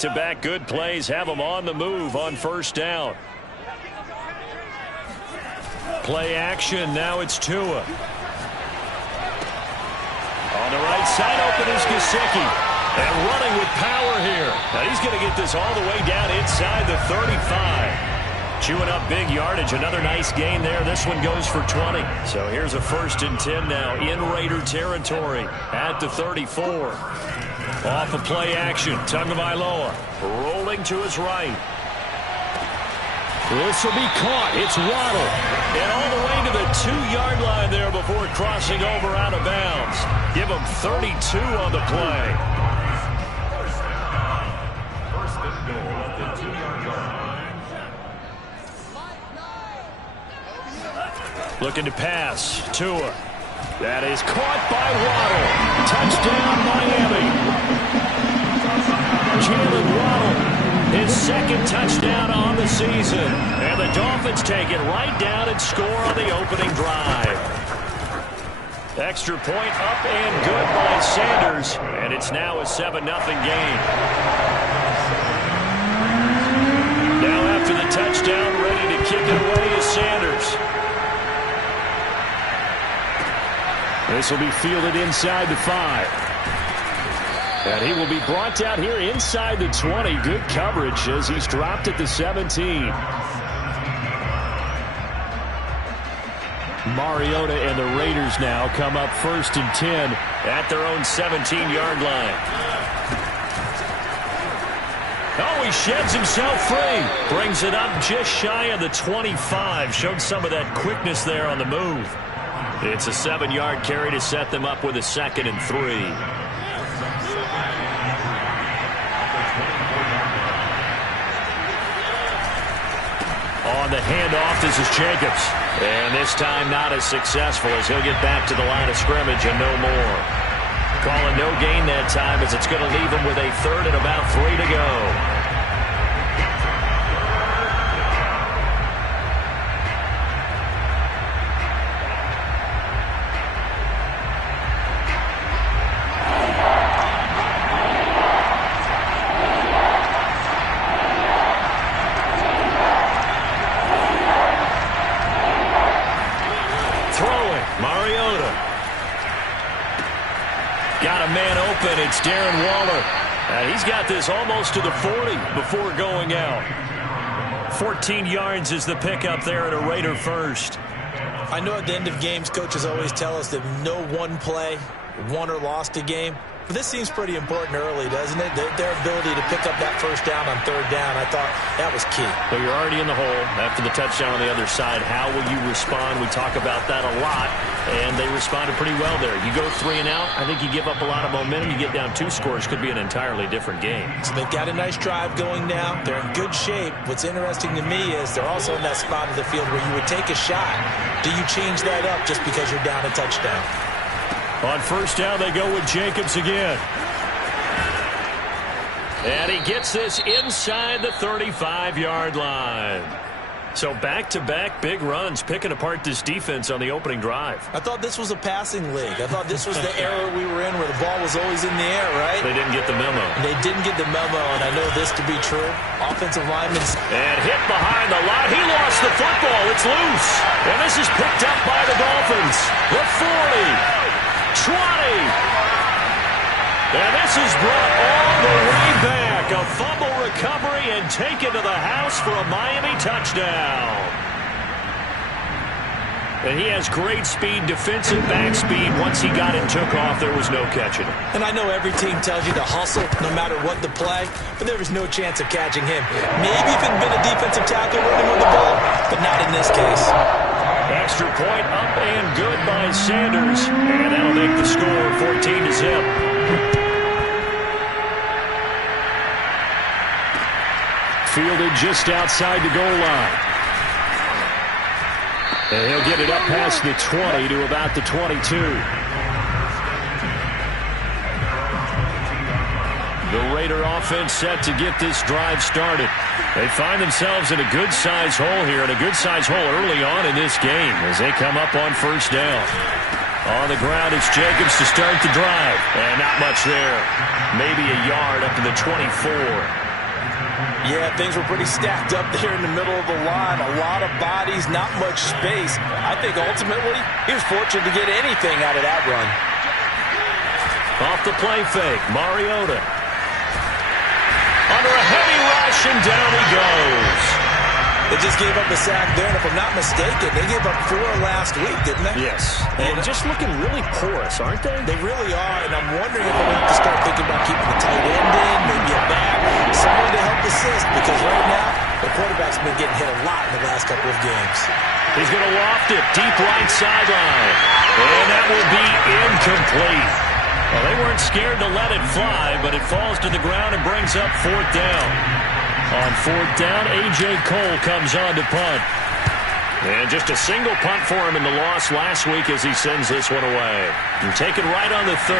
back-to-back good plays have them on the move on first down. Play action. Now it's Tua. On the right side, open is Gesicki. And running with power here. Now he's going to get this all the way down inside the 35. Chewing up big yardage. Another nice gain there. This one goes for 20. So here's a 1st and 10 now in Raider territory at the 34. Off of play action. Tagovailoa rolling to his right. This will be caught. It's Waddle. And all the way to the 2-yard line there before crossing over out of bounds. Give him 32 on the play. First and goal at the 2-yard line. Looking to pass. Tua. That is caught by Waddle. Touchdown, Miami. Jalen Waddle, his 2nd touchdown on the season. And the Dolphins take it right down and score on the opening drive. Extra point up and good by Sanders. And it's now a 7-0 game. Now after the touchdown, ready to kick it away is Sanders. This will be fielded inside the 5. And he will be brought down here inside the 20. Good coverage as he's dropped at the 17. Mariota and the Raiders now come up 1st and 10 at their own 17-yard line. Oh, he sheds himself free. Brings it up just shy of the 25. Showed some of that quickness there on the move. It's a 7-yard carry to set them up with a 2nd and 3. On the handoff, this is Jacobs. And this time not as successful as he'll get back to the line of scrimmage and no more. Calling no gain that time as it's going to leave him with a 3rd and about 3 to go. It's Darren Waller. And he's got this almost to the 40 before going out. 14 yards is the pickup there at a Raider 1st. I know at the end of games, coaches always tell us that no one play won or lost a game. But this seems pretty important early, doesn't it? Their ability to pick up that 1st down on 3rd down, I thought that was key. Well, you're already in the hole after the touchdown on the other side. How will you respond? We talk about that a lot, and they responded pretty well there. You go 3 and out, I think you give up a lot of momentum. You get down 2 scores, could be an entirely different game. So they've got a nice drive going now. They're in good shape. What's interesting to me is they're also in that spot of the field where you would take a shot. Do you change that up just because you're down a touchdown? On 1st down, they go with Jacobs again. And he gets this inside the 35-yard line. So back-to-back big runs, picking apart this defense on the opening drive. I thought this was a passing league. I thought this was the era we were in where the ball was always in the air, right? They didn't get the memo. They didn't get the memo, and I know this to be true. Offensive linemen. And hit behind the line. He lost the football. It's loose. And this is picked up by the Dolphins. The 40. 20. And this is brought all the way back. A fumble recovery and taken to the house for a Miami touchdown. And he has great speed, defensive back speed. Once he got it and took off, there was no catching him. And I know every team tells you to hustle no matter what the play, but there was no chance of catching him. Maybe if it had been a defensive tackle running with the ball, but not in this case. Extra point up and good by Sanders. And that'll make the score 14-0. Fielded just outside the goal line. And he'll get it up past the 20 to about the 22. The Raider offense set to get this drive started. They find themselves in a good-sized hole here, and a good-sized hole early on in this game as they come up on 1st down. On the ground, it's Jacobs to start the drive. And not much there. Maybe a yard up to the 24. Yeah, things were pretty stacked up there in the middle of the line. A lot of bodies, not much space. I think ultimately he was fortunate to get anything out of that run. Off the play fake, Mariota. Under a heavy rush, and down he goes. They just gave up a sack there, and if I'm not mistaken, they gave up 4 last week, didn't they? Yes, and just looking really porous, aren't they? They really are, and I'm wondering if I'm going to have to start thinking about keeping the tight end in, maybe a back, someone to help assist, because right now, the quarterback's been getting hit a lot in the last couple of games. He's going to loft it, deep right sideline, and that will be incomplete. Well, they weren't scared to let it fly, but it falls to the ground and brings up 4th down. On 4th down, A.J. Cole comes on to punt. And just a single punt for him in the loss last week as he sends this one away. And take it right on the 30.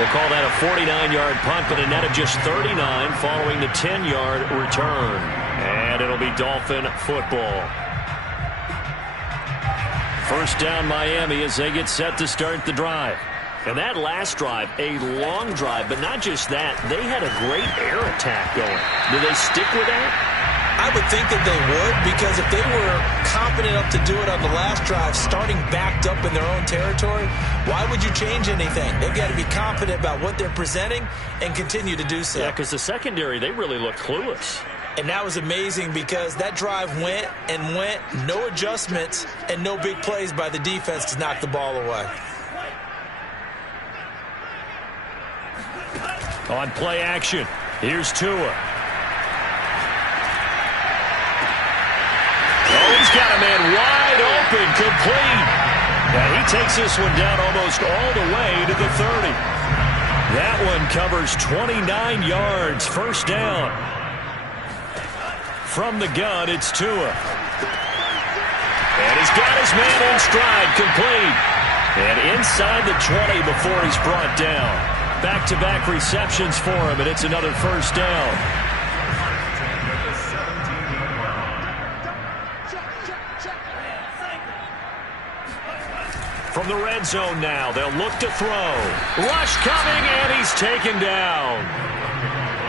We'll call that a 49-yard punt, but a net of just 39 following the 10-yard return. And it'll be Dolphin football. First down Miami as they get set to start the drive. And that last drive, a long drive, but not just that. They had a great air attack going. Do they stick with that? I would think that they would, because if they were confident enough to do it on the last drive, starting backed up in their own territory, why would you change anything? They've got to be confident about what they're presenting and continue to do so. Yeah, because the secondary, they really looked clueless. And that was amazing because that drive went and went, no adjustments, and no big plays by the defense to knock the ball away. On play action, here's Tua. Oh, he's got a man wide open, complete. And he takes this one down almost all the way to the 30. That one covers 29 yards, first down. From the gun, it's Tua. And he's got his man in stride, complete. And inside the 20 before he's brought down. Back-to-back receptions for him, and it's another first down. From the red zone now, they'll look to throw. Rush coming, and he's taken down.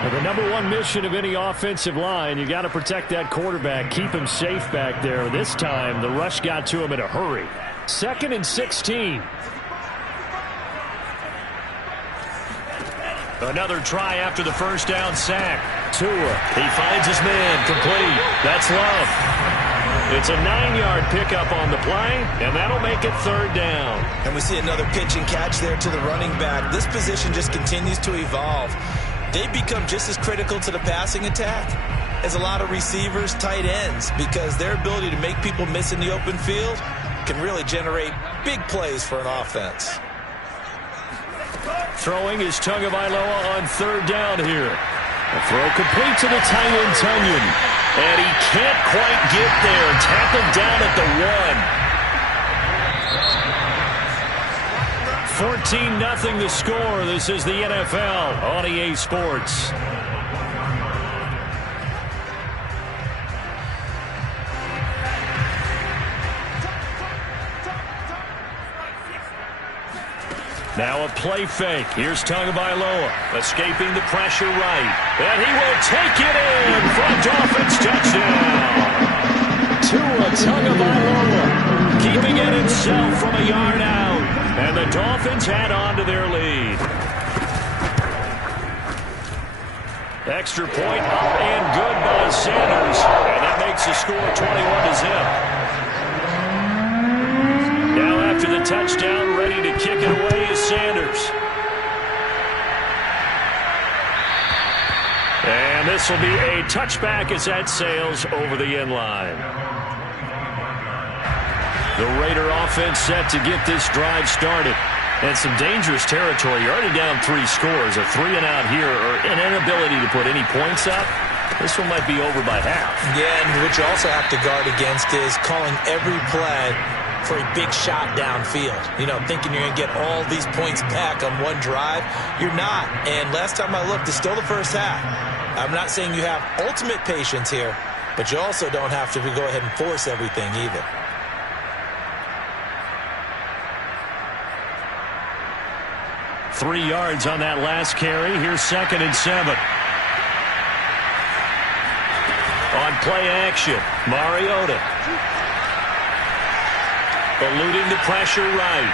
Well, the number one mission of any offensive line, you got to protect that quarterback, keep him safe back there. This time, the rush got to him in a hurry. 2nd and 16. Another try after the first down sack. Tua, he finds his man, complete. That's Love. It's a 9-yard pickup on the play, and that'll make it 3rd down. And we see another pitch and catch there to the running back. This position just continues to evolve. They become just as critical to the passing attack as a lot of receivers, tight ends, because their ability to make people miss in the open field can really generate big plays for an offense. Throwing is Tagovailoa on 3rd down here. A throw complete to the tight end, Tunyon. And he can't quite get there. Tackled down at the 1. 14-0 the score. This is the NFL on EA Sports. Now a play fake. Here's Tagovailoa escaping the pressure right. And he will take it in for a Dolphins touchdown. Tua Tagovailoa keeping it himself from a yard out. And the Dolphins add on to their lead. Extra point up and good by Sanders. And that makes the score 21-0. Now after the touchdown, ready to kick it away is Sanders. And this will be a touchback as that sails over the end line. The Raider offense set to get this drive started. And some dangerous territory. You're already down 3 scores. A 3-and-out here, or an inability to put any points up. This one might be over by half. Yeah, and what you also have to guard against is calling every play for a big shot downfield. You know, thinking you're going to get all these points back on one drive. You're not. And last time I looked, it's still the first half. I'm not saying you have ultimate patience here, but you also don't have to go ahead and force everything either. 3 yards on that last carry. Here's 2nd and 7. On play action, Mariota. Eluding the pressure right.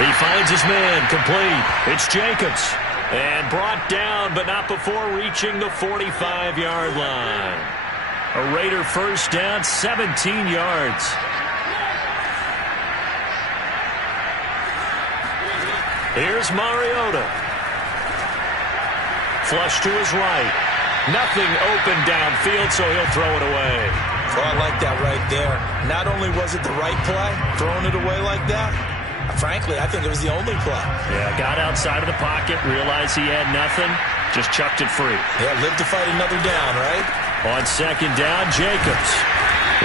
He finds his man, complete. It's Jacobs. And brought down, but not before reaching the 45-yard line. A Raider first down, 17 yards. Here's Mariota. Flush to his right. Nothing open downfield, so he'll throw it away. Oh, I like that right there. Not only was it the right play, throwing it away like that, frankly, I think it was the only play. Yeah, got outside of the pocket, realized he had nothing, just chucked it free. Yeah, lived to fight another down, right? On 2nd down, Jacobs.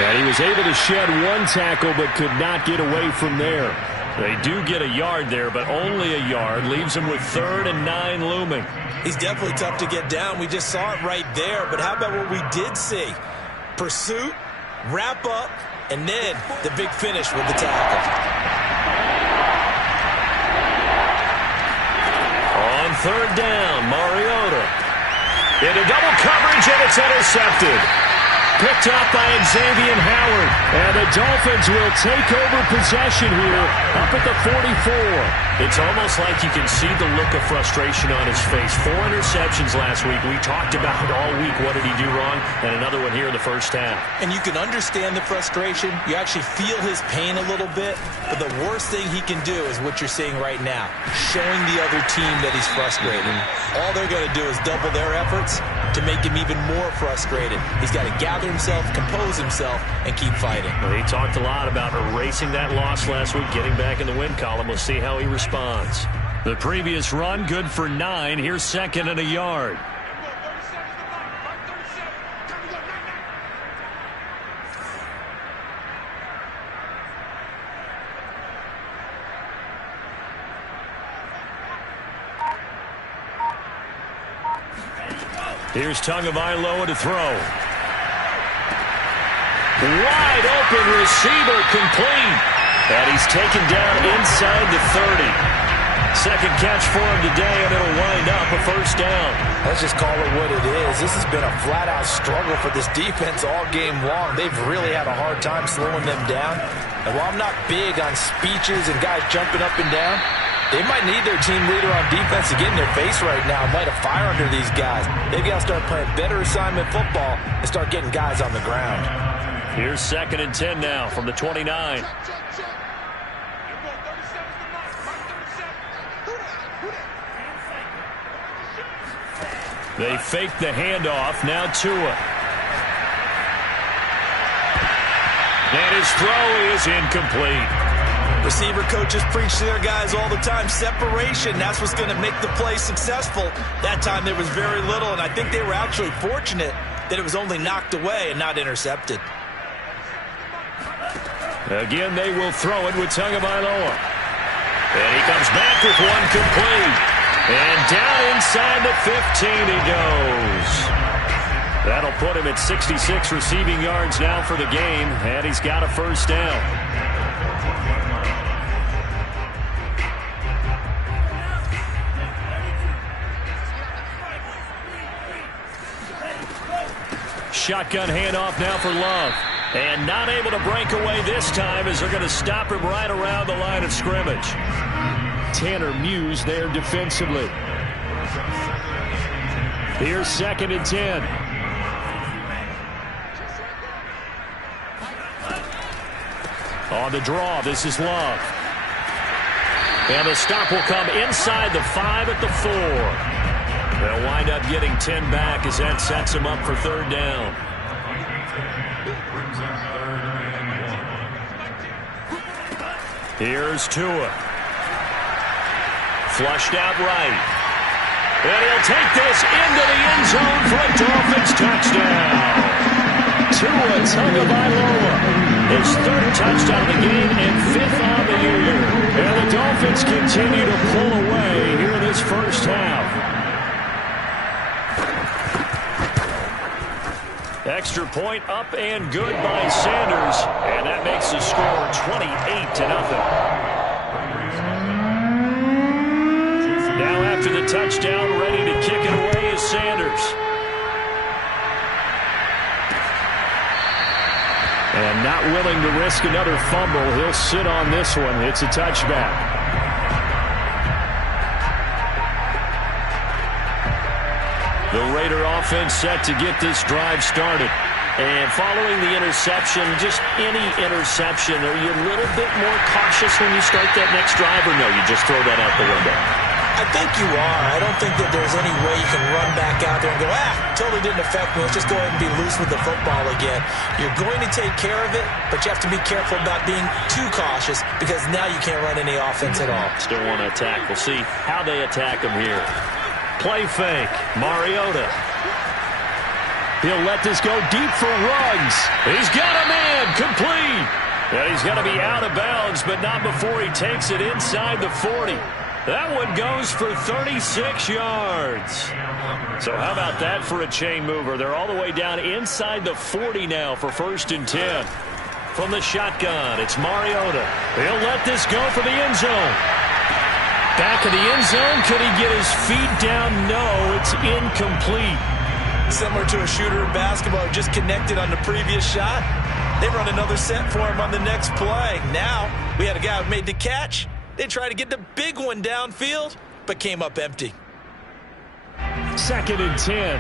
And he was able to shed one tackle, but could not get away from there. They do get a yard there, but only a yard. Leaves him with 3rd and 9 looming. He's definitely tough to get down. We just saw it right there. But how about what we did see? Pursuit, wrap up, and then the big finish with the tackle. On 3rd down, Mariota. Into double coverage, and it's intercepted. Picked up by Xavier Howard. And the Dolphins will take over possession here up at the 44. It's almost like you can see the look of frustration on his face. 4 interceptions last week. We talked about it all week. What did he do wrong? And another one here in the first half. And you can understand the frustration. You actually feel his pain a little bit. But the worst thing he can do is what you're seeing right now. Showing the other team that he's frustrated. All they're going to do is double their efforts to make him even more frustrated. He's got to gather himself, compose himself, and keep fighting. Well, he talked a lot about erasing that loss last week, getting back in the win column. We'll see how he responds. The previous run, good for 9. Here's 2nd and a yard. Here's Tagovailoa to throw. Wide open receiver, complete. And he's taken down inside the 30. Second catch for him today, and it'll wind up a first down. Let's just call it what it is. This has been a flat-out struggle for this defense all game long. They've really had a hard time slowing them down. And while I'm not big on speeches and guys jumping up and down, they might need their team leader on defense to get in their face right now and light a fire under these guys. They've got to start playing better assignment football and start getting guys on the ground. Here's 2nd and 10 now from the 29. They fake the handoff. Now Tua. And his throw is incomplete. Receiver coaches preach to their guys all the time. Separation, that's what's going to make the play successful. That time there was very little, and I think they were actually fortunate that it was only knocked away and not intercepted. Again, they will throw it with Tagovailoa. And he comes back with one complete. And down inside the 15 he goes. That'll put him at 66 receiving yards now for the game, and he's got a first down. Shotgun handoff now for Love. And not able to break away this time as they're going to stop him right around the line of scrimmage. Tanner Muse there defensively. Here's 2nd and 10. On the draw, this is Love. And the stop will come inside the 5 at the 4. They'll wind up getting 10 back as that sets him up for 3rd down. Here's Tua. Flushed out right. And he'll take this into the end zone for a Dolphins touchdown. Tua Tagovailoa. His 3rd touchdown of the game and 5th on the year. And the Dolphins continue to pull away here in this first half. Extra point up and good by Sanders. And that makes the score 28-0. after the touchdown. Ready to kick it away is Sanders. And not willing to risk another fumble. He'll sit on this one. It's a touchback. The Raider offense set to get this drive started. And following the interception, just any interception, are you a little bit more cautious when you start that next drive, or no, you just throw that out the window? I think you are. I don't think that there's any way you can run back out there and go, totally didn't affect me. Let's just go ahead and be loose with the football again. You're going to take care of it, but you have to be careful about being too cautious because now you can't run any offense at all. Still want to attack. We'll see how they attack him here. Play fake. Mariota. He'll let this go deep for Ruggs. He's got a man. Complete. And he's going to be out of bounds, but not before he takes it inside the 40. That one goes for 36 yards. So how about that for a chain mover? They're all the way down inside the 40 now for 1st and 10. From the shotgun, it's Mariota. He'll let this go for the end zone. Back of the end zone. Could he get his feet down? No, it's incomplete. Similar to a shooter in basketball, just connected on the previous shot. They run another set for him on the next play. Now, we had a guy who made the catch. They tried to get the big one downfield, but came up empty. 2nd and 10.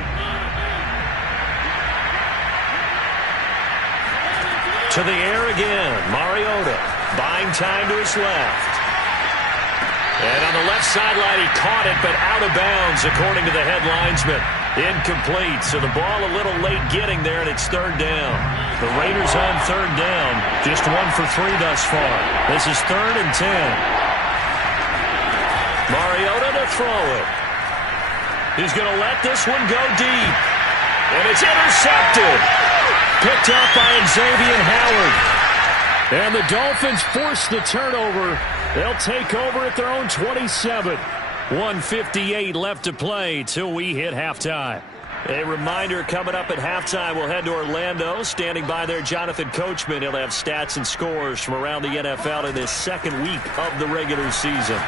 To the air again. Mariota buying time to his left. And on the left sideline, he caught it, but out of bounds, according to the head linesman. Incomplete, so the ball a little late getting there, and it's 3rd down. The Raiders on 3rd down, just 1 for 3 thus far. This is 3rd and 10. Mariota to throw it. He's going to let this one go deep. And it's intercepted. Picked up by Xavier Howard. And the Dolphins force the turnover. They'll take over at their own 27. 1:58 left to play till we hit halftime. A reminder coming up at halftime, we'll head to Orlando. Standing by there, Jonathan Coachman. He'll have stats and scores from around the NFL in this 2nd week of the regular season.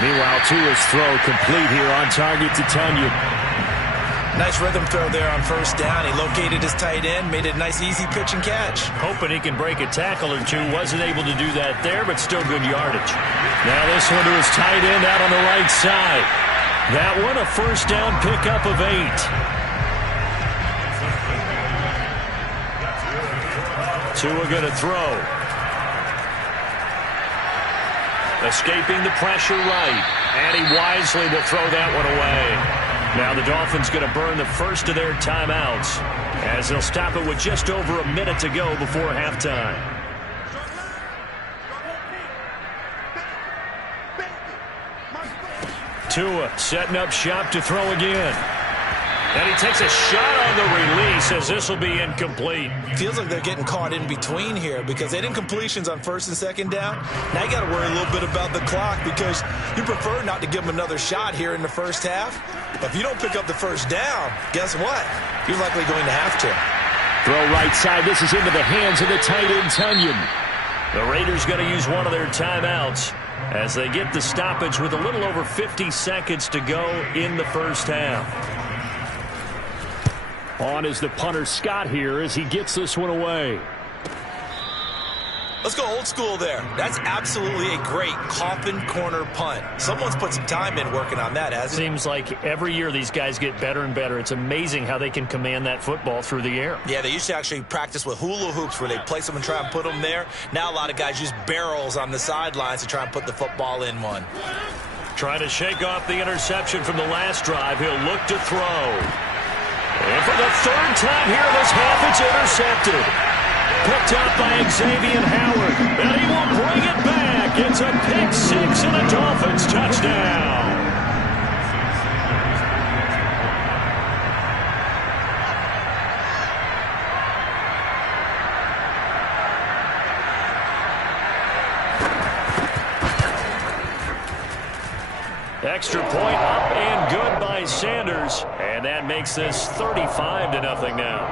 Meanwhile, Tua's throw complete here on target to Tunyon. Nice rhythm throw there on 1st down. He located his tight end, made it a nice easy pitch and catch. Hoping he can break a tackle or two. Wasn't able to do that there, but still good yardage. Now this one to his tight end out on the right side. That one a 1st down pickup of 8. Tua going to throw. Escaping the pressure right. And he wisely will throw that one away. Now the Dolphins going to burn the first of their timeouts as they'll stop it with just over a minute to go before halftime. Tua setting up shop to throw again. And he takes a shot on the release as this will be incomplete. Feels like they're getting caught in between here because they didn't completions on 1st and 2nd down. Now you got to worry a little bit about the clock because you prefer not to give them another shot here in the 1st half. But if you don't pick up the 1st down, guess what? You're likely going to have to. Throw right side. This is into the hands of the tight end, Tunyon. The Raiders going to use one of their timeouts as they get the stoppage with a little over 50 seconds to go in the 1st half. On is the punter, Scott, here as he gets this one away. Let's go old school there. That's absolutely a great coffin corner punt. Someone's put some time in working on that, hasn't it? Seems like every year these guys get better and better. It's amazing how they can command that football through the air. Yeah, they used to actually practice with hula hoops where they place them and try and put them there. Now a lot of guys use barrels on the sidelines to try and put the football in one. Trying to shake off the interception from the last drive. He'll look to throw. And for the 3rd time here this half, it's intercepted. Picked up by Xavier Howard. And he will bring it back. It's a pick 6 and a Dolphins touchdown. Extra point up and good by Sanders. And that makes this 35-0 now.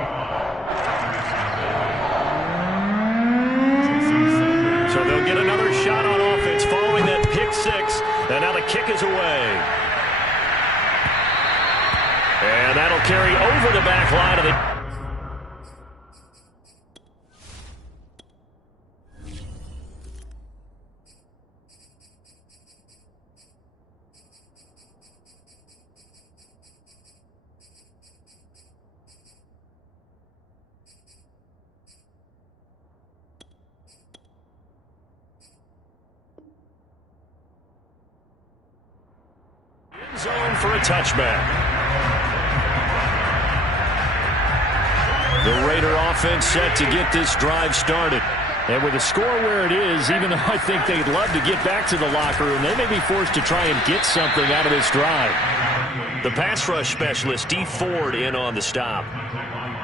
So they'll get another shot on offense following that pick 6. And now the kick is away. And that'll carry over the back line of the... zone for a touchback. The Raider offense set to get this drive started. And with the score where it is, even though I think they'd love to get back to the locker room, they may be forced to try and get something out of this drive. The pass rush specialist, D. Ford, in on the stop.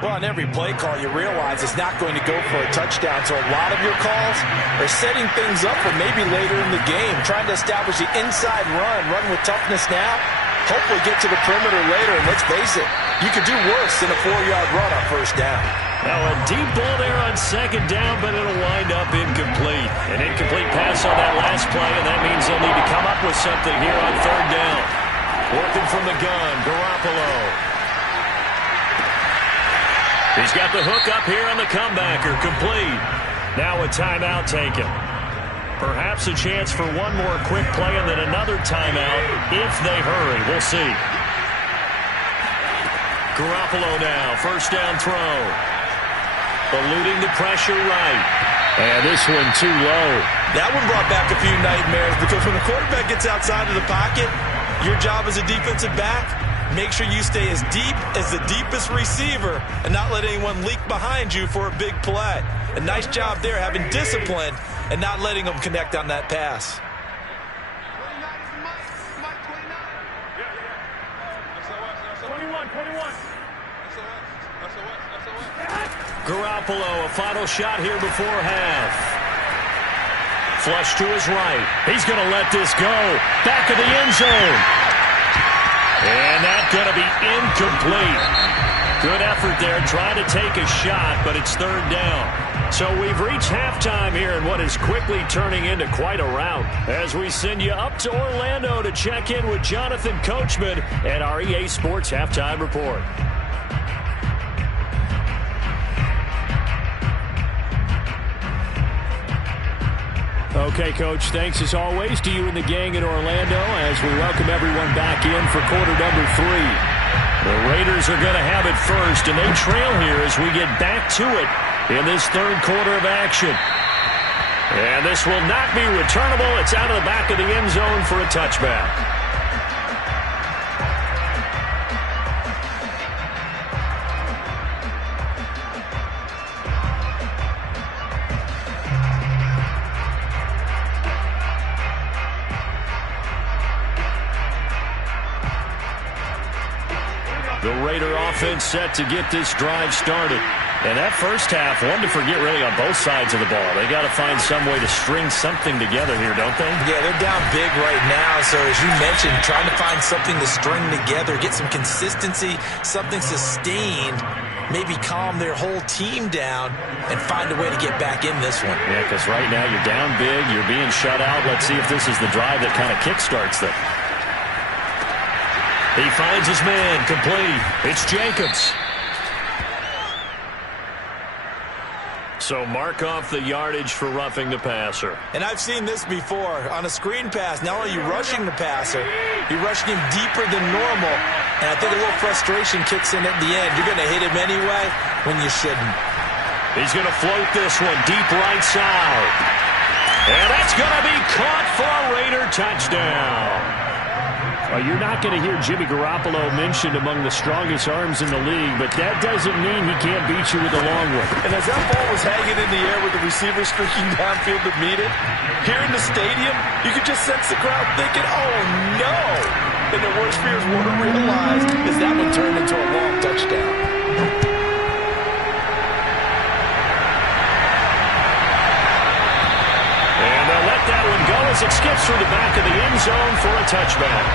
Well, on every play call, you realize it's not going to go for a touchdown. So a lot of your calls are setting things up for maybe later in the game, trying to establish the inside run with toughness now, hopefully get to the perimeter later. And let's face it, you could do worse than a 4-yard run on first down. Now a deep ball there on second down, but it'll wind up incomplete. An incomplete pass on that last play, and that means they'll need to come up with something here on third down. Working from the gun, Garoppolo. He's got the hook up here on the comebacker, complete. Now a timeout taken. Perhaps a chance for one more quick play and then another timeout if they hurry. We'll see. Garoppolo now, first down throw. Eluding the pressure right. And this one too low. That one brought back a few nightmares because when the quarterback gets outside of the pocket, your job as a defensive back, make sure you stay as deep as the deepest receiver and not let anyone leak behind you for a big play. A nice job there, having discipline and not letting them connect on that pass. Garoppolo, a final shot here before half. Flush to his right. He's going to let this go. Back of the end zone. And that's going to be incomplete. Good effort there trying to take a shot, but it's third down. So we've reached halftime here in what is quickly turning into quite a rout. As we send you up to Orlando to check in with Jonathan Coachman and our EA Sports Halftime Report. Okay, Coach, thanks as always to you and the gang in Orlando as we welcome everyone back in for quarter number 3. The Raiders are going to have it first, and they trail here as we get back to it in this third quarter of action. And this will not be returnable. It's out of the back of the end zone for a touchback. The Raider offense set to get this drive started. And that first half, one to forget really on both sides of the ball. They got to find some way to string something together here, don't they? Yeah, they're down big right now. So as you mentioned, trying to find something to string together, get some consistency, something sustained, maybe calm their whole team down and find a way to get back in this one. Yeah, because right now you're down big, you're being shut out. Let's see if this is the drive that kind of kickstarts them. He finds his man, complete. It's Jacobs. So mark off the yardage for roughing the passer. And I've seen this before. On a screen pass, not only are you rushing the passer, you're rushing him deeper than normal. And I think a little frustration kicks in at the end. You're going to hit him anyway when you shouldn't. He's going to float this one deep right side. And that's going to be caught for a Raider touchdown. You're not going to hear Jimmy Garoppolo mentioned among the strongest arms in the league, but that doesn't mean he can't beat you with a long one. And as that ball was hanging in the air with the receiver streaking downfield to meet it, here in the stadium, you could just sense the crowd thinking, oh, no. And their worst fears weren't realized as that one turned into a long touchdown. And they'll let that one go as it skips through the back of the end zone for a touchback.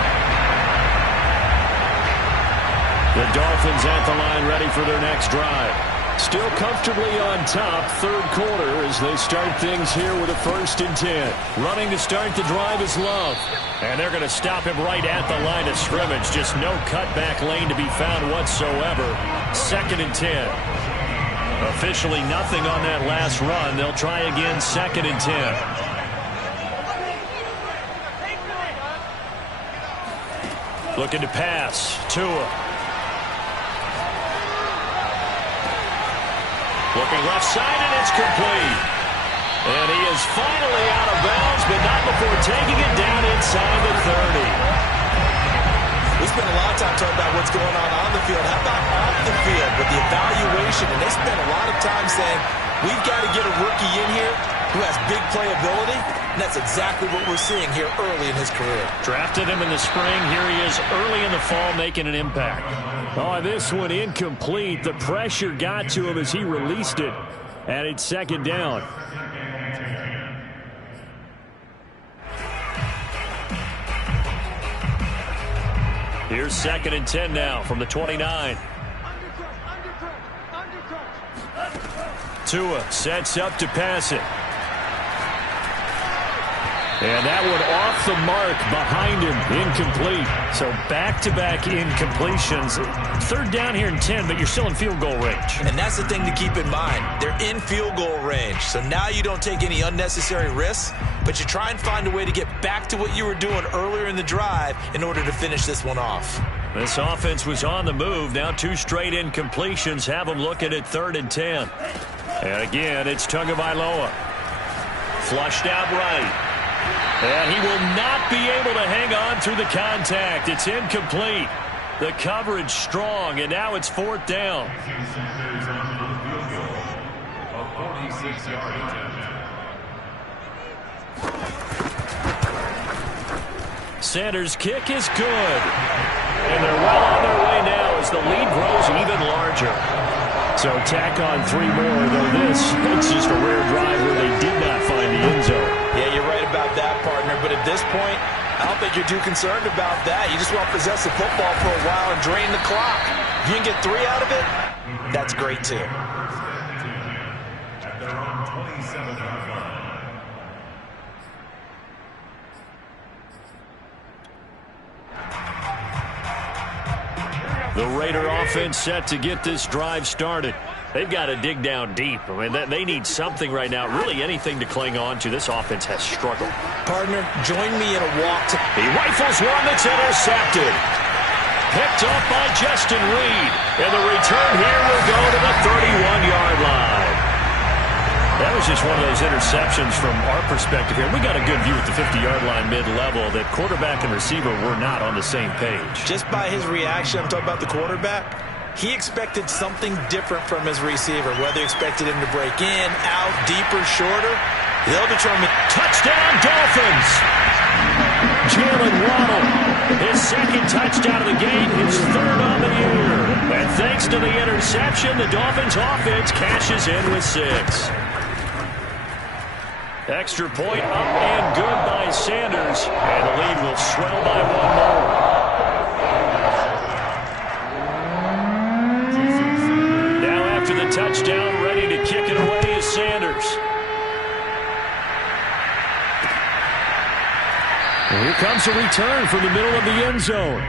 The Dolphins at the line ready for their next drive. Still comfortably on top, third quarter, as they start things here with a 1st and 10. Running to start the drive is Love. And they're going to stop him right at the line of scrimmage. Just no cutback lane to be found whatsoever. 2nd and 10. Officially nothing on that last run. They'll try again, 2nd and 10. Looking to pass. Tua. Looking left side, and it's complete. And he is finally out of bounds, but not before taking it down inside the 30. We spent a lot of time talking about what's going on the field. How about off the field with the evaluation? And they spent a lot of time saying, we've got to get a rookie in here who has big playability. And that's exactly what we're seeing here early in his career. Drafted him in the spring. Here he is early in the fall making an impact. Oh, this one incomplete. The pressure got to him as he released it. And it's 2nd down. Here's 2nd and 10 now from the 29. Tua sets up to pass it. And that one off the mark behind him, incomplete. So back-to-back incompletions. 3rd down here in 10, but you're still in field goal range. And that's the thing to keep in mind. They're in field goal range. So now you don't take any unnecessary risks, but you try and find a way to get back to what you were doing earlier in the drive in order to finish this one off. This offense was on the move. Now 2 straight incompletions have them looking at 3rd and 10. And again, it's Tagovailoa. Flushed out right. And he will not be able to hang on through the contact. It's incomplete. The coverage strong, and now it's 4th down. Sanders' kick is good. And they're well on their way now as the lead grows even larger. So tack on 3 more, though it's just a rare drive where they did not find the end zone. Yeah, you're right about that, partner. But at this point, I don't think you're too concerned about that. You just want to possess the football for a while and drain the clock. If you can get 3 out of it, that's great too. The Raider offense set to get this drive started. They've got to dig down deep. I mean, they need something right now, really anything to cling on to. This offense has struggled. Partner, join me in a walk. He rifles one that's intercepted. Picked up by Justin Reed. And the return here will go to the 31-yard line. That was just one of those interceptions from our perspective here. We got a good view at the 50-yard line mid-level that quarterback and receiver were not on the same page. Just by his reaction, I'm talking about the quarterback, he expected something different from his receiver, whether he expected him to break in, out, deeper, shorter. They'll determine. Touchdown, Dolphins! Jalen Waddle, his 2nd touchdown of the game, his 3rd on the year. And thanks to the interception, the Dolphins offense cashes in with 6. Extra point up and good by Sanders. And the lead will swell by 1 more. Now after the touchdown, ready to kick it away is Sanders. And here comes a return from the middle of the end zone.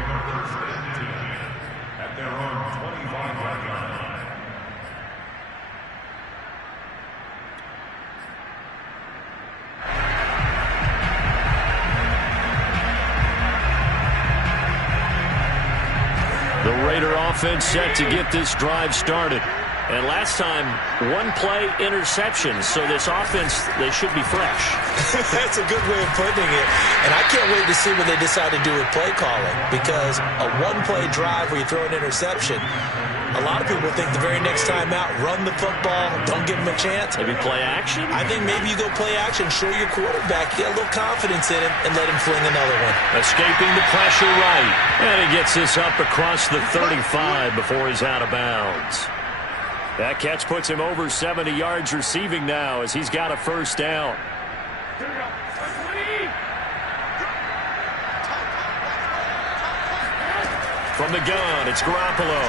The Raider offense set to get this drive started. And last time, 1-play interception. So this offense, they should be fresh. That's a good way of putting it. And I can't wait to see what they decide to do with play calling. Because a 1-play drive where you throw an interception, a lot of people think the very next time out, run the football, don't give him a chance. Maybe play action? I think maybe you go play action, show your quarterback, get a little confidence in him, and let him fling another one. Escaping the pressure right. And he gets this up across the 35 before he's out of bounds. That catch puts him over 70 yards receiving now as he's got a 1st down. From the gun, it's Garoppolo.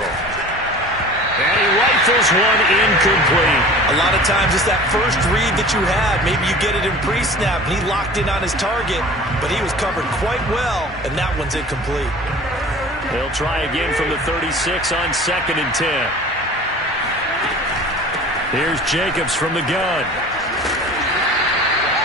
And he rifles one incomplete. A lot of times it's that first read that you had. Maybe you get it in pre-snap, and he locked in on his target, but he was covered quite well, and that one's incomplete. They'll try again from the 36 on 2nd and 10. Here's Jacobs from the gun.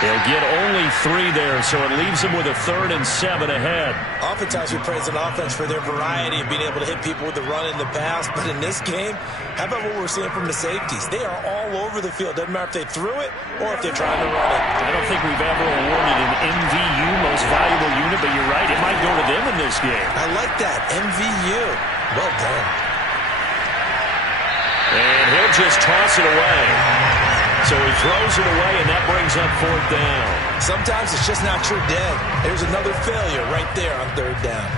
He'll get only 3 there, so it leaves him with a 3rd and 7 ahead. Oftentimes we praise an offense for their variety of being able to hit people with the run and the pass, but in this game, how about what we're seeing from the safeties? They are all over the field. Doesn't matter if they threw it or if they're trying to run it. I don't think we've ever awarded an MVU, most valuable unit, but you're right, it might go to them in this game. I like that, MVU. Well done. And he'll just toss it away. So he throws it away, and that brings up 4th down. Sometimes it's just not your day. There's another failure right there on 3rd down.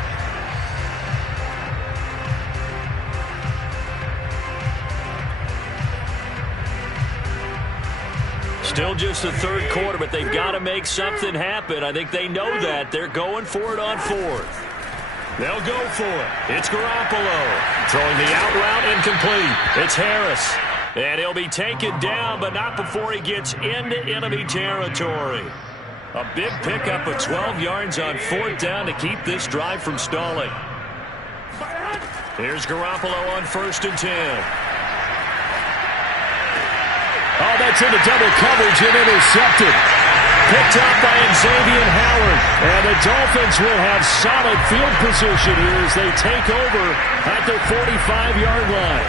Still just the 3rd quarter, but they've got to make something happen. I think they know that. They're going for it on 4th. They'll go for it. It's Garoppolo. Throwing the out route incomplete. It's Harris. And he'll be taken down, but not before he gets into enemy territory. A big pickup of 12 yards on 4th down to keep this drive from stalling. Here's Garoppolo on 1st and 10. Oh, that's into double coverage and intercepted. Picked up by Xavier Howard. And the Dolphins will have solid field position here as they take over at their 45-yard line.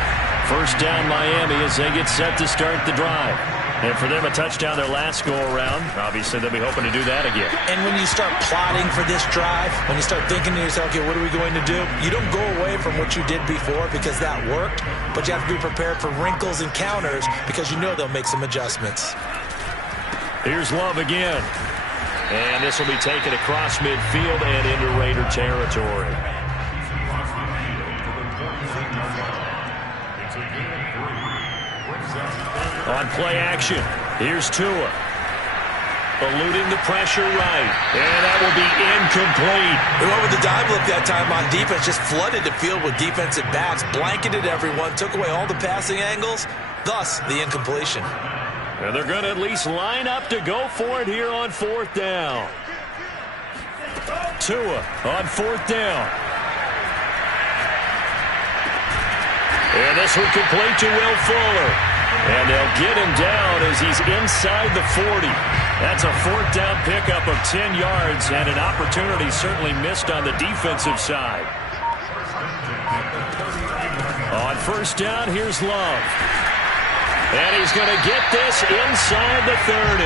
1st down Miami as they get set to start the drive. And for them, a touchdown their last go-around. Obviously, they'll be hoping to do that again. And when you start plotting for this drive, when you start thinking to yourself, okay, what are we going to do? You don't go away from what you did before because that worked, but you have to be prepared for wrinkles and counters because you know they'll make some adjustments. Here's Love again. And this will be taken across midfield and into Raider territory. On play action, here's Tua. Eluding the pressure right. And that will be incomplete. They went with the dive look that time on defense. Just flooded the field with defensive backs. Blanketed everyone. Took away all the passing angles. Thus, the incompletion. And they're going to at least line up to go for it here on 4th down. Tua on 4th down. And this one complete to Will Fuller. And they'll get him down as he's inside the 40. That's a 4th down pickup of 10 yards and an opportunity certainly missed on the defensive side. On 1st down, here's Love. And he's going to get this inside the 30.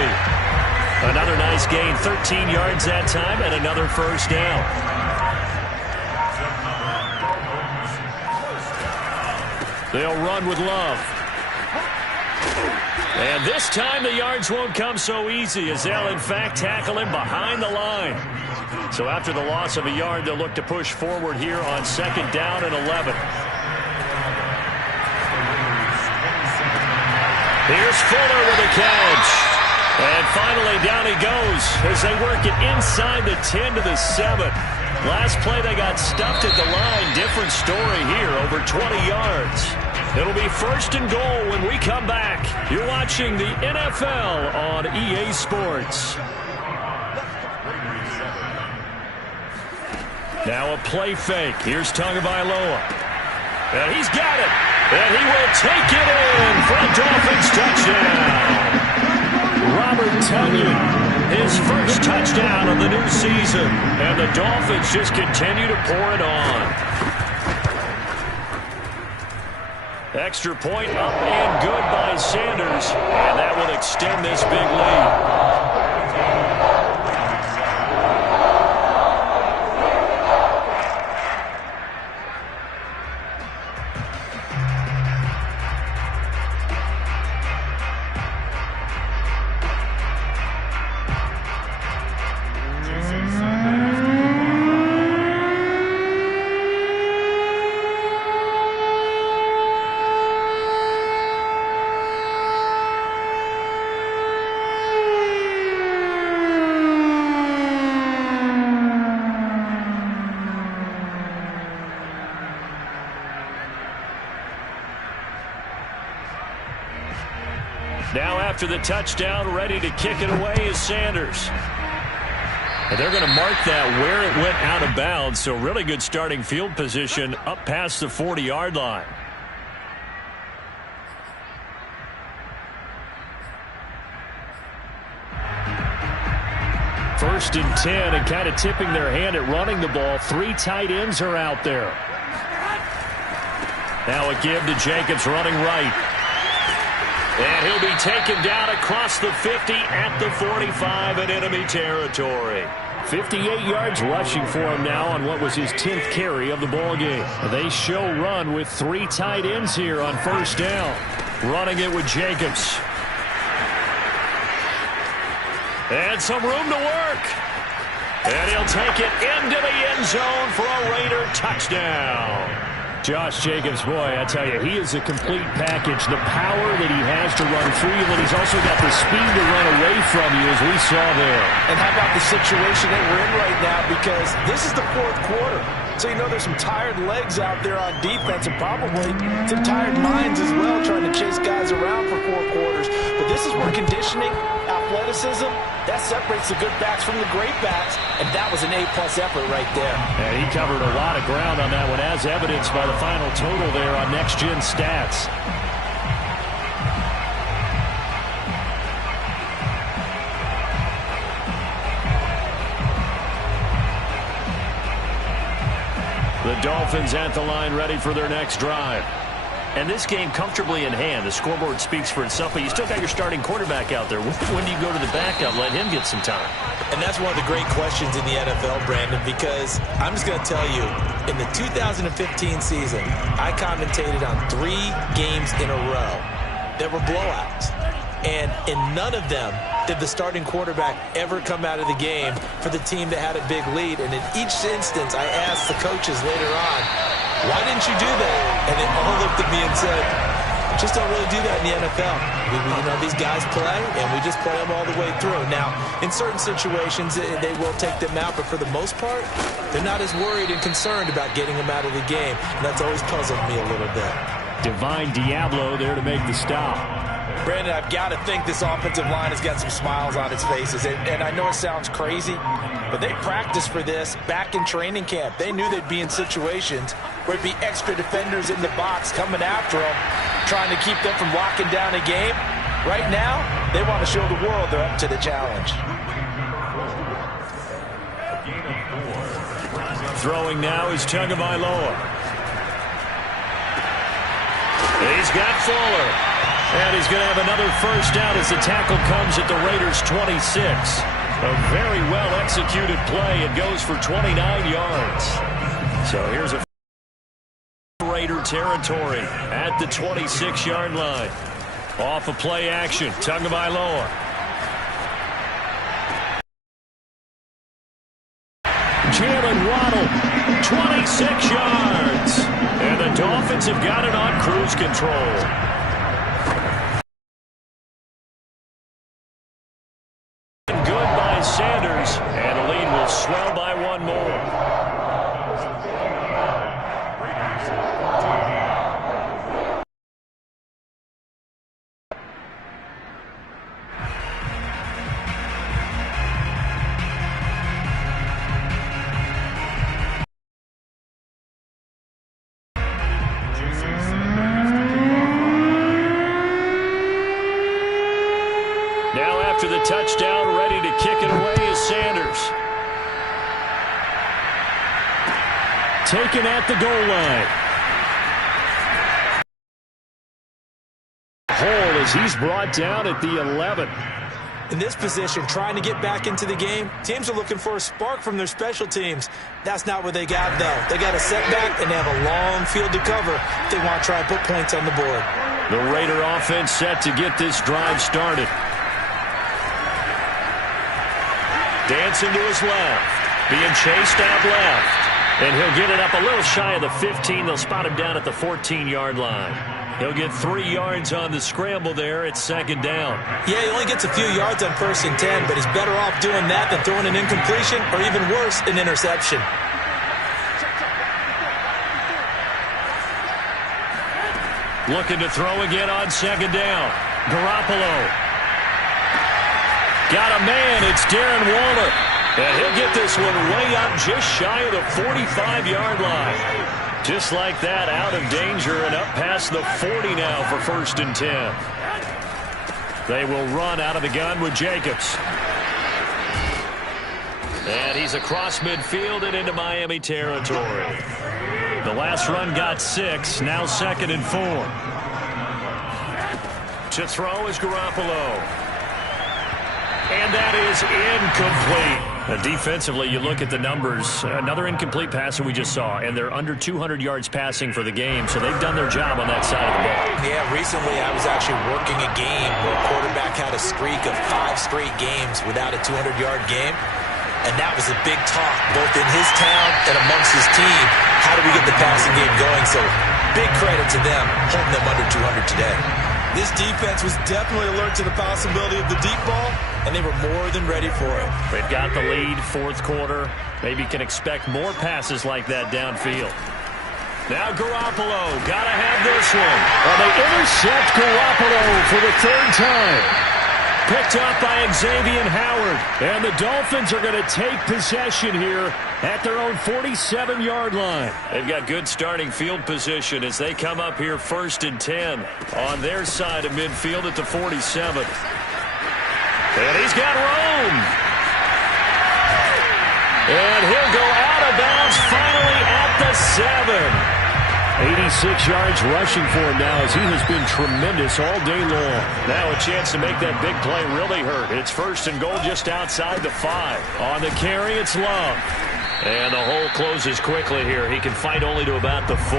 Another nice gain, 13 yards that time, and another 1st down. They'll run with Love. And this time the yards won't come so easy as they'll in fact tackle him behind the line. So after the loss of a yard, they'll look to push forward here on 2nd down and 11. Here's Fuller with a catch. And finally down he goes as they work it inside the 10 to the 7. Last play they got stuffed at the line. Different story here, over 20 yards. It'll be 1st and goal when we come back. You're watching the NFL on EA Sports. Now a play fake. Here's Tagovailoa. And he's got it. And he will take it in for a Dolphins touchdown. Robert Tonyan, his first touchdown of the new season. And the Dolphins just continue to pour it on. Extra point up and good by Sanders. And that will extend this big lead. Now after the touchdown, ready to kick it away is Sanders. And they're going to mark that where it went out of bounds, so really good starting field position up past the 40-yard line. First and 10, and kind of tipping their hand at running the ball. 3 tight ends are out there. Now a give to Jacobs running right. And he'll be taken down across the 50 at the 45 in enemy territory. 58 yards rushing for him now on what was his 10th carry of the ball game. They show run with 3 tight ends here on first down. Running it with Jacobs. And some room to work. And he'll take it into the end zone for a Raider touchdown. Josh Jacobs, boy, I tell you, he is a complete package. The power that he has to run through you, but he's also got the speed to run away from you, as we saw there. And how about the situation that we're in right now? Because this is the 4th quarter. So you know there's some tired legs out there on defense and probably some tired minds as well trying to chase guys around for 4 quarters. But this is where conditioning, athleticism, that separates the good backs from the great backs, and that was an A-plus effort right there. And he covered a lot of ground on that one, as evidenced by the final total there on Next Gen Stats. The Dolphins at the line, ready for their next drive. And this game comfortably in hand. The scoreboard speaks for itself, but you still got your starting quarterback out there. When do you go to the backup? Let him get some time. And that's one of the great questions in the NFL, Brandon, because I'm just going to tell you, in the 2015 season, I commentated on 3 games in a row that were blowouts. And in none of them did the starting quarterback ever come out of the game for the team that had a big lead. And in each instance, I asked the coaches later on, why didn't you do that? And they all looked at me and said, just don't really do that in the NFL. You know, these guys play, and we just play them all the way through. Now, in certain situations, they will take them out, but for the most part, they're not as worried and concerned about getting them out of the game. And that's always puzzled me a little bit. Divine Diablo there to make the stop. Brandon, I've got to think this offensive line has got some smiles on its faces. And I know it sounds crazy, but they practiced for this back in training camp. They knew they'd be in situations where it'd be extra defenders in the box coming after them, trying to keep them from locking down a game. Right now, they want to show the world they're up to the challenge. Throwing now is Tagovailoa. He's got Fuller. And he's going to have another first down as the tackle comes at the Raiders' 26. A very well-executed play. It goes for 29 yards. So here's a Raider territory at the 26-yard line. Off of play action, Tagovailoa. Jalen Waddle, 26 yards. And the Dolphins have got it on cruise control. Sanders, and the lead will swell by 1 more. Now after the touchdown, ready to kick it away is Sanders. Taken at the goal line. Hole as he's brought down at the 11. In this position, trying to get back into the game, teams are looking for a spark from their special teams. That's not what they got, though. They got a setback, and they have a long field to cover if they want to try and put points on the board. The Raider offense set to get this drive started. Dancing to his left, being chased out left. And he'll get it up a little shy of the 15. They'll spot him down at the 14-yard line. He'll get 3 yards on the scramble there at second down. Yeah, he only gets a few yards on 1st and 10, but he's better off doing that than throwing an incompletion or even worse, an interception. Looking to throw again on second down. Garoppolo. Got a man. It's Darren Waller. And he'll get this one way up just shy of the 45-yard line. Just like that, out of danger and up past the 40 now for 1st and 10. They will run out of the gun with Jacobs. And he's across midfield and into Miami territory. The last run got 6, now 2nd and 4. To throw is Garoppolo. And that is incomplete. Defensively, you look at the numbers. Another incomplete pass that we just saw, and they're under 200 yards passing for the game, so they've done their job on that side of the ball. Yeah, recently I was actually working a game where a quarterback had a streak of 5 straight games without a 200-yard game, and that was a big talk both in his town and amongst his team. How do we get the passing game going? So big credit to them holding them under 200 today. This defense was definitely alert to the possibility of the deep ball, and they were more than ready for it. They've got the lead, 4th quarter. Maybe can expect more passes like that downfield. Now Garoppolo, got to have this one. Well, they intercept Garoppolo for the 3rd time. Picked up by Xavier Howard. And the Dolphins are going to take possession here at their own 47-yard line. They've got good starting field position as they come up here 1st and 10 on their side of midfield at the 47. And he's got room. And he'll go out of bounds finally at the 7. 86 yards rushing for him now as he has been tremendous all day long. Now a chance to make that big play really hurt. It's 1st and goal just outside the 5. On the carry, it's Love. And the hole closes quickly here. He can fight only to about the 4.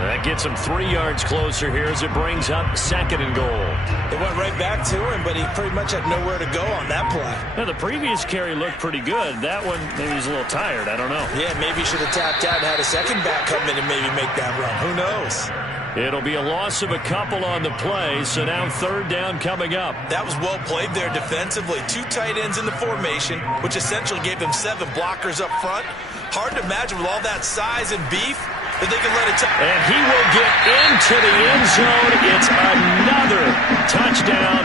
That gets him 3 yards closer here as it brings up 2nd and goal. They went right back to him, but he pretty much had nowhere to go on that play. Now, the previous carry looked pretty good. That one, maybe he's a little tired. I don't know. Yeah, maybe he should have tapped out and had a second back come in and maybe make that run. Who knows? It'll be a loss of a couple on the play, so now 3rd down coming up. That was well played there defensively. 2 tight ends in the formation, which essentially gave them 7 blockers up front. Hard to imagine with all that size and beef that they can let it touch. And he will get into the end zone. It's another touchdown.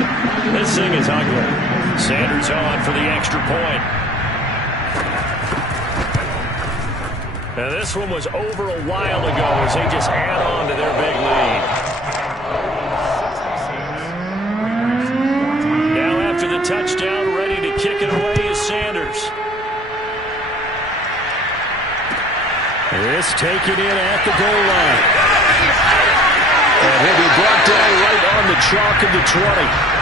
This thing is ugly. Sanders on for the extra point. Now this one was over a while ago as they just add on to their big lead. Now after the touchdown, ready to kick it away is Sanders. This taken in at the goal line. And he'll be brought down right on the chalk of the 20.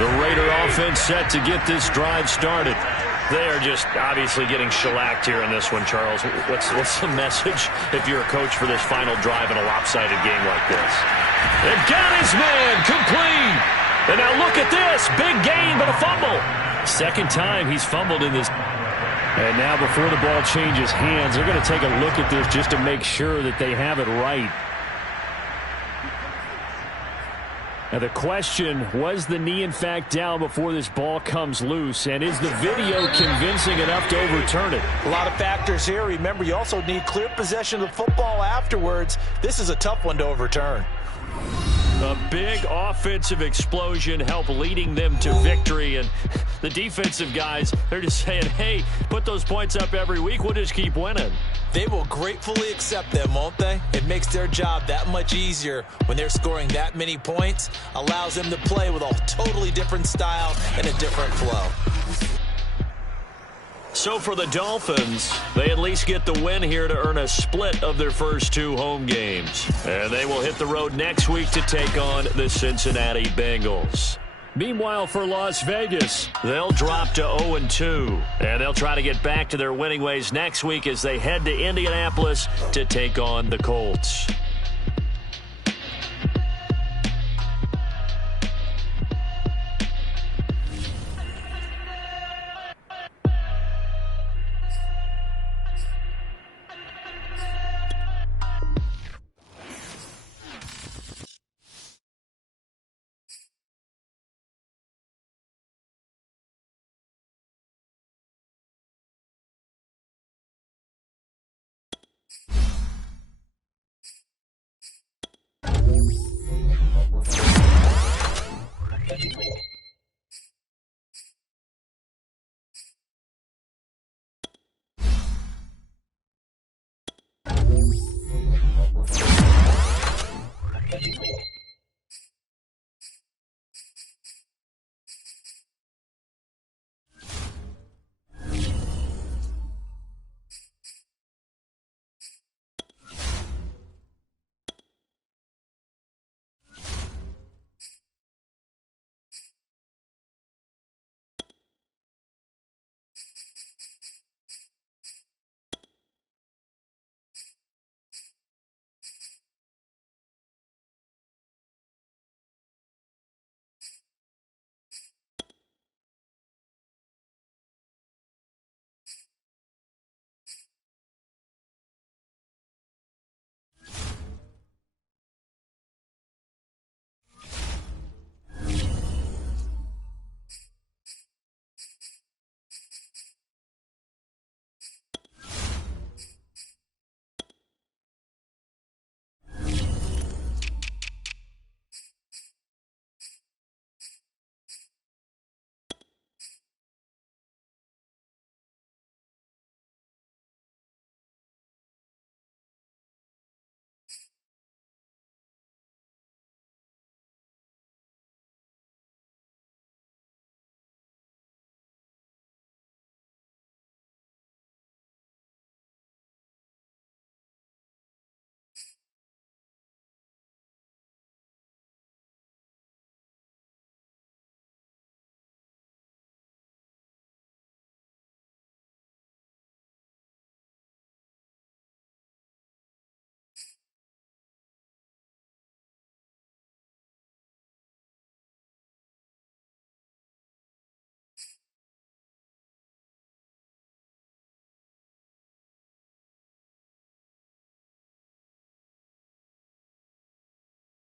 The Raider offense set to get this drive started. They are just obviously getting shellacked here in this one, Charles. What's the message if you're a coach for this final drive in a lopsided game like this? They've got his man complete. And now look at this. Big gain, but a fumble. 2nd time he's fumbled in this. And now before the ball changes hands, they're going to take a look at this just to make sure that they have it right. Now the question, was the knee in fact down before this ball comes loose? And is the video convincing enough to overturn it? A lot of factors here. Remember, you also need clear possession of the football afterwards. This is a tough one to overturn. A big offensive explosion helped leading them to victory. And the defensive guys, they're just saying, hey, put those points up every week. We'll just keep winning. They will gratefully accept them, won't they? It makes their job that much easier when they're scoring that many points. Allows them to play with a totally different style and a different flow. So for the Dolphins, they at least get the win here to earn a split of their first 2 home games. And they will hit the road next week to take on the Cincinnati Bengals. Meanwhile, for Las Vegas, they'll drop to 0-2. And they'll try to get back to their winning ways next week as they head to Indianapolis to take on the Colts.